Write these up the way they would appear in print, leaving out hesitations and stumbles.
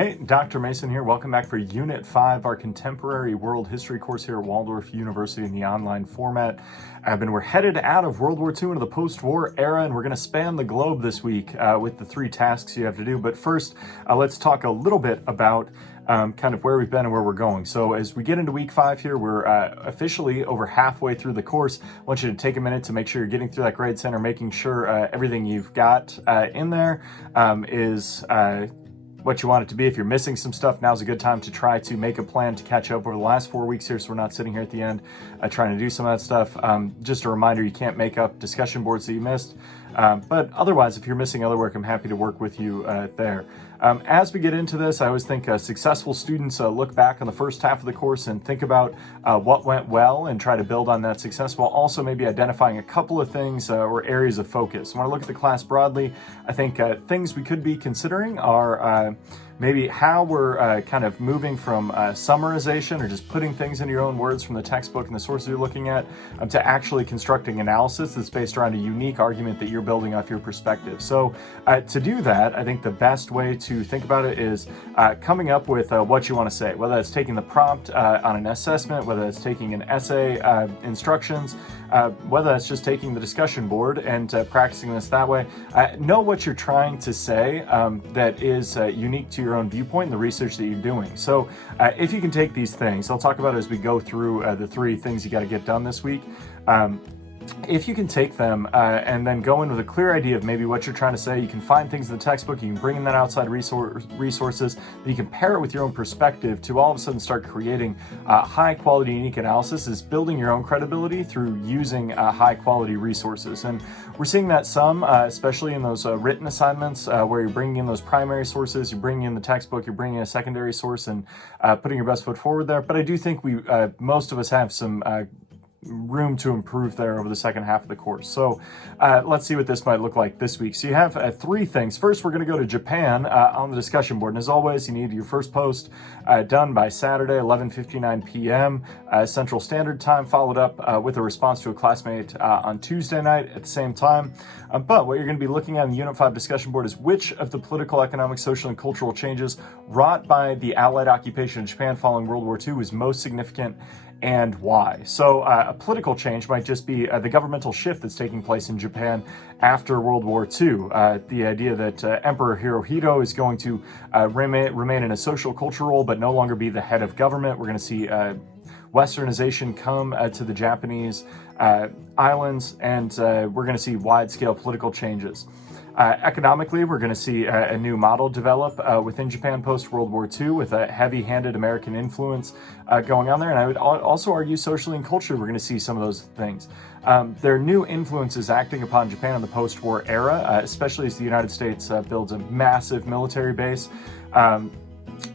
Hey, Dr. Mason here. Welcome back for Unit 5, our contemporary world history course here at Waldorf University in the online format. We're headed out of World War II into the post-war era, and we're going to span the globe this week with the 3 tasks you have to do. But first, let's talk a little bit about kind of where we've been and where we're going. So as we get into week 5 here, we're officially over halfway through the course. I want you to take a minute to make sure you're getting through that grade center, making sure everything you've got in there is what you want it to be. If you're missing some stuff, now's a good time to try to make a plan to catch up over the last 4 weeks here, so we're not sitting here at the end trying to do some of that stuff. Just a reminder, you can't make up discussion boards that you missed, but otherwise, if you're missing other work, I'm happy to work with you there. As we get into this, I always think successful students look back on the first half of the course and think about what went well and try to build on that success, while also maybe identifying a couple of things or areas of focus. When I look at the class broadly, I think things we could be considering are maybe how we're kind of moving from summarization or just putting things into your own words from the textbook and the sources you're looking at to actually constructing analysis that's based around a unique argument that you're building off your perspective. So to do that, I think the best way to think about it is coming up with what you want to say, whether that's taking the prompt on an assessment, whether that's taking an essay instructions, whether that's just taking the discussion board and practicing this that way. Know what you're trying to say that is unique to your own viewpoint and the research that you're doing. So if you can take these things, I'll talk about it as we go through the 3 things you got to get done this week. If you can take them and then go in with a clear idea of maybe what you're trying to say, you can find things in the textbook, you can bring in that outside resources, then you can pair it with your own perspective to all of a sudden start creating high quality, unique analysis, is building your own credibility through using high quality resources. And we're seeing that some, especially in those written assignments where you're bringing in those primary sources, you're bringing in the textbook, you're bringing in a secondary source and putting your best foot forward there. But I do think most of us have some room to improve there over the second half of the course. So let's see what this might look like this week. So you have 3 things. First, we're going to go to Japan on the discussion board. And as always, you need your first post done by Saturday, 11:59 p.m. Central Standard Time, followed up with a response to a classmate on Tuesday night at the same time. But what you're going to be looking at in the Unit 5 discussion board is which of the political, economic, social, and cultural changes wrought by the Allied occupation of Japan following World War II is most significant and why. So a political change might just be the governmental shift that's taking place in Japan after World War II. The idea that Emperor Hirohito is going to remain in a social cultural role but no longer be the head of government. We're going to see Westernization come to the Japanese islands, and we're going to see wide-scale political changes. Economically, we're going to see a new model develop within Japan post-World War II with a heavy-handed American influence going on there. And I would also argue socially and culturally, we're going to see some of those things. There are new influences acting upon Japan in the post-war era, especially as the United States builds a massive military base.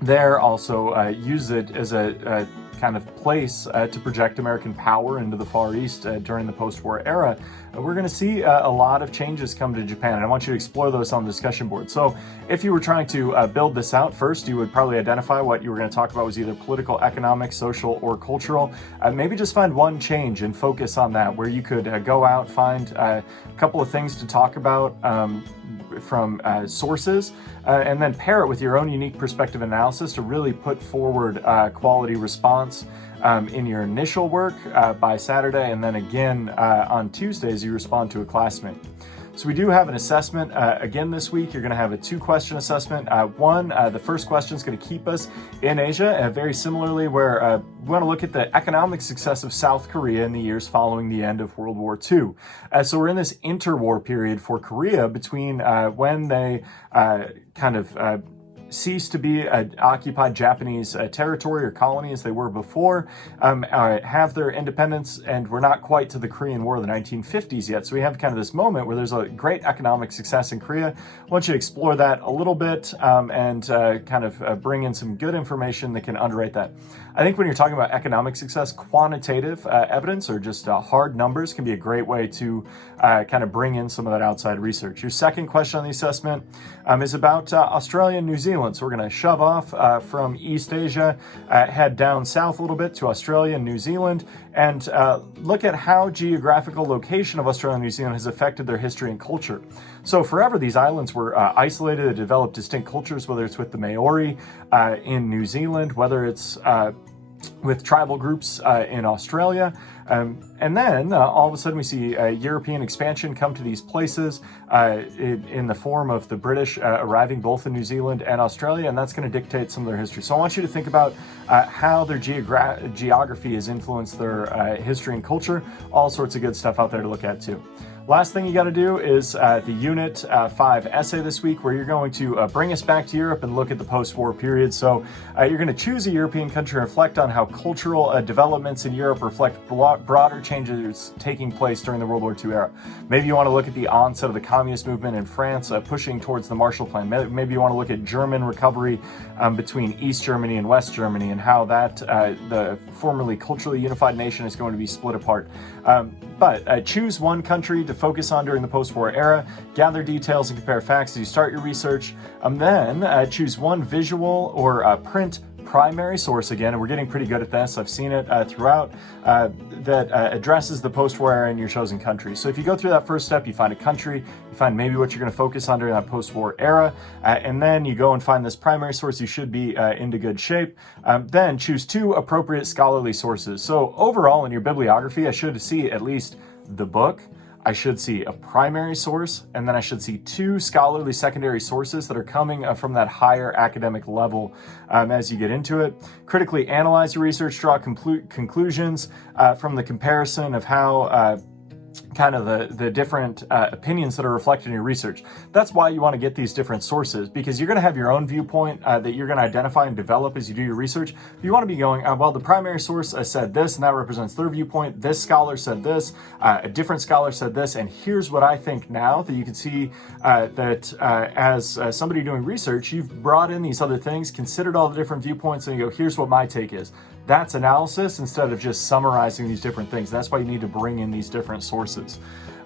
There also use it as a kind of place to project American power into the Far East during the post-war era. We're going to see a lot of changes come to Japan, and I want you to explore those on the discussion board. So if you were trying to build this out first, you would probably identify what you were going to talk about was either political, economic, social, or cultural. Maybe just find one change and focus on that, where you could go out, find a couple of things to talk about from sources, and then pair it with your own unique perspective analysis to really put forward quality response in your initial work by Saturday, and then again on Tuesdays you respond to a classmate. So we do have an assessment again this week. You're going to have a 2-question assessment. The first question is going to keep us in Asia, very similarly where we want to look at the economic success of South Korea in the years following the end of World War II. So we're in this interwar period for Korea between when they ceased to be occupied Japanese territory or colony as they were before, have their independence, and we're not quite to the Korean War of the 1950s yet. So we have kind of this moment where there's a great economic success in Korea. I want you to explore that a little bit and kind of bring in some good information that can underwrite that. I think when you're talking about economic success, quantitative evidence or just hard numbers can be a great way to kind of bring in some of that outside research. Your second question on the assessment is about Australia and New Zealand. So we're going to shove off from East Asia, head down south a little bit to Australia and New Zealand, and look at how geographical location of Australia and New Zealand has affected their history and culture. So forever, these islands were isolated. They developed distinct cultures, whether it's with the Maori in New Zealand, whether it's with tribal groups in Australia. And then all of a sudden we see European expansion come to these places in the form of the British arriving both in New Zealand and Australia, and that's going to dictate some of their history. So I want you to think about how their geography has influenced their history and culture. All sorts of good stuff out there to look at too. Last thing you got to do is the Unit 5 essay this week, where you're going to bring us back to Europe and look at the post-war period. So you're going to choose a European country and reflect on how cultural developments in Europe reflect broader changes taking place during the World War II era. Maybe you want to look at the onset of the communist movement in France, pushing towards the Marshall Plan. Maybe you want to look at German recovery between East Germany and West Germany, and how that the formerly culturally unified nation is going to be split apart. But choose one country to focus on during the post-war era, gather details and compare facts as you start your research, then choose one visual or print primary source, again, and we're getting pretty good at this, I've seen it throughout, that addresses the post-war era in your chosen country. So if you go through that first step, you find a country, you find maybe what you're going to focus on during that post-war era, and then you go and find this primary source, you should be into good shape. Then choose two appropriate scholarly sources. So overall in your bibliography, I should see at least the book, I should see a primary source, and then I should see two scholarly secondary sources that are coming from that higher academic level as you get into it. Critically analyze your research, draw conclusions from the comparison of how kind of the different opinions that are reflected in your research. That's why you want to get these different sources, because you're going to have your own viewpoint that you're going to identify and develop as you do your research. You want to be going, well, the primary source said this, and that represents their viewpoint. This scholar said this, a different scholar said this, and here's what I think now. That you can see that as somebody doing research, you've brought in these other things, considered all the different viewpoints, and you go, here's what my take is. That's analysis instead of just summarizing these different things. That's why you need to bring in these different sources.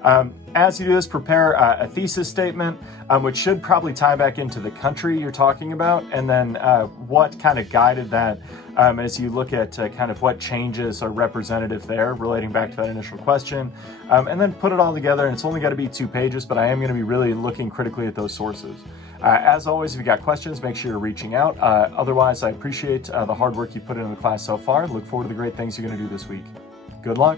As you do this, prepare a thesis statement, which should probably tie back into the country you're talking about, and then what kind of guided that as you look at kind of what changes are representative there, relating back to that initial question, and then put it all together. And it's only got to be 2 pages, but I am going to be really looking critically at those sources. As always, if you got questions, make sure you're reaching out. Otherwise, I appreciate the hard work you put into the class so far. Look forward to the great things you're going to do this week. Good luck.